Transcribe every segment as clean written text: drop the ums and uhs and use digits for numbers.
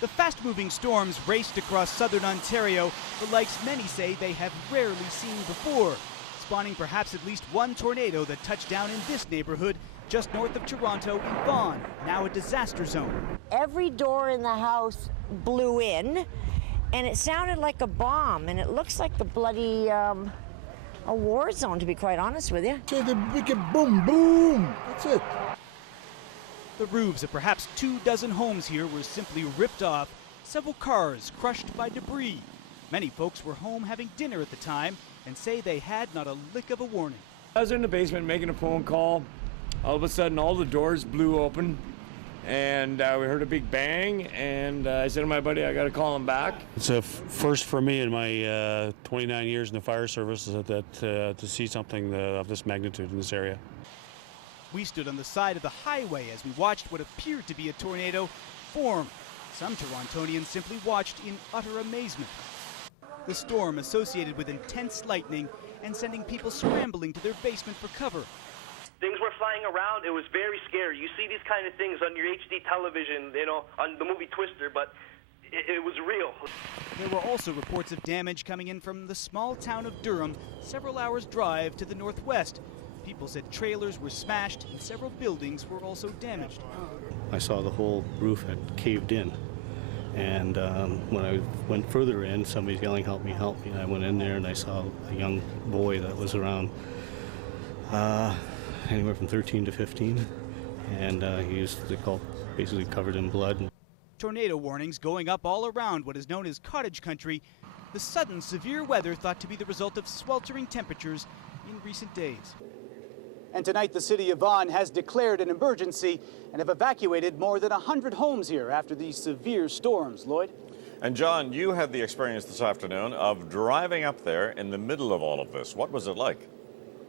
The fast-moving storms raced across southern Ontario, the likes many say they have rarely seen before, spawning perhaps at least one tornado that touched down in this neighborhood just north of Toronto in Vaughan, now a disaster zone. Every door in the house blew in, and it sounded like a bomb, and it looks like the bloody a war zone, to be quite honest with you. So the wicked boom, boom, that's it. The roofs of perhaps 24 homes here were simply ripped off, several cars crushed by debris. Many folks were home having dinner at the time and say they had not a lick of a warning. I was in the basement making a phone call. All of a sudden, all the doors blew open, and we heard a big bang, and I said to my buddy, I got to call him back. It's a first for me in my 29 years in the fire service to see something of this magnitude in this area. We stood on the side of the highway as we watched what appeared to be a tornado form. Some Torontonians simply watched in utter amazement. The storm associated with intense lightning and sending people scrambling to their basement for cover. Things were flying around. It was very scary. You see these kind of things on your HD television, you know, on the movie Twister, but it was real. There were also reports of damage coming in from the small town of Durham, several hours' drive to the northwest. People said trailers were smashed and several buildings were also damaged. I saw the whole roof had caved in. And when I went further in, somebody's yelling, help me, help me. And I went in there and I saw a young boy that was around anywhere from 13 to 15. And he was basically covered in blood. Tornado warnings going up all around what is known as cottage country. The sudden severe weather thought to be the result of sweltering temperatures in recent days. And tonight, the city of Vaughan has declared an emergency and have evacuated more than 100 homes here after these severe storms. Lloyd? And John, you had the experience this afternoon of driving up there in the middle of all of this. What was it like?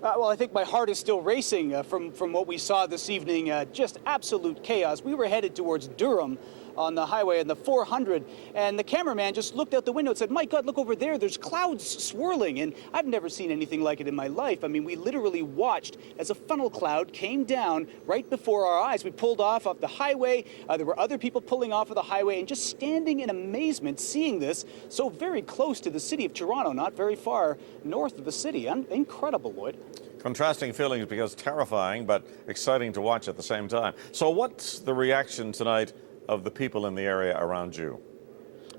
Well, I think my heart is still racing from what we saw this evening. Just absolute chaos. We were headed towards Durham on the highway in the 400, and the cameraman just looked out the window and said, my God, look over there, there's clouds swirling, and I've never seen anything like it in my life. I mean, we literally watched as a funnel cloud came down right before our eyes. We pulled off the highway, there were other people pulling off of the highway, and just standing in amazement seeing this so very close to the city of Toronto, not very far north of the city. Incredible, Lloyd. Contrasting feelings because terrifying, but exciting to watch at the same time. So what's the reaction tonight of the people in the area around you?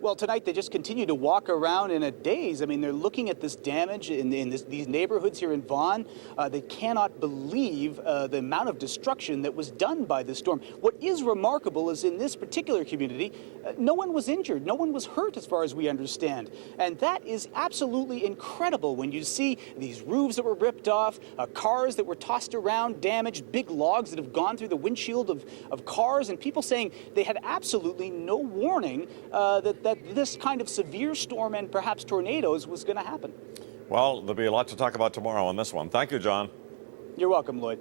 Well, tonight they just continue to walk around in a daze. I mean, they're looking at this damage in these neighborhoods here in Vaughan. They cannot believe the amount of destruction that was done by this storm. What is remarkable is in this particular community, no one was injured. No one was hurt as far as we understand. And that is absolutely incredible when you see these roofs that were ripped off, cars that were tossed around, damaged, big logs that have gone through the windshield of cars, and people saying they had absolutely no warning that this kind of severe storm and perhaps tornadoes was going to happen. Well, there'll be a lot to talk about tomorrow on this one. Thank you, John. You're welcome, Lloyd.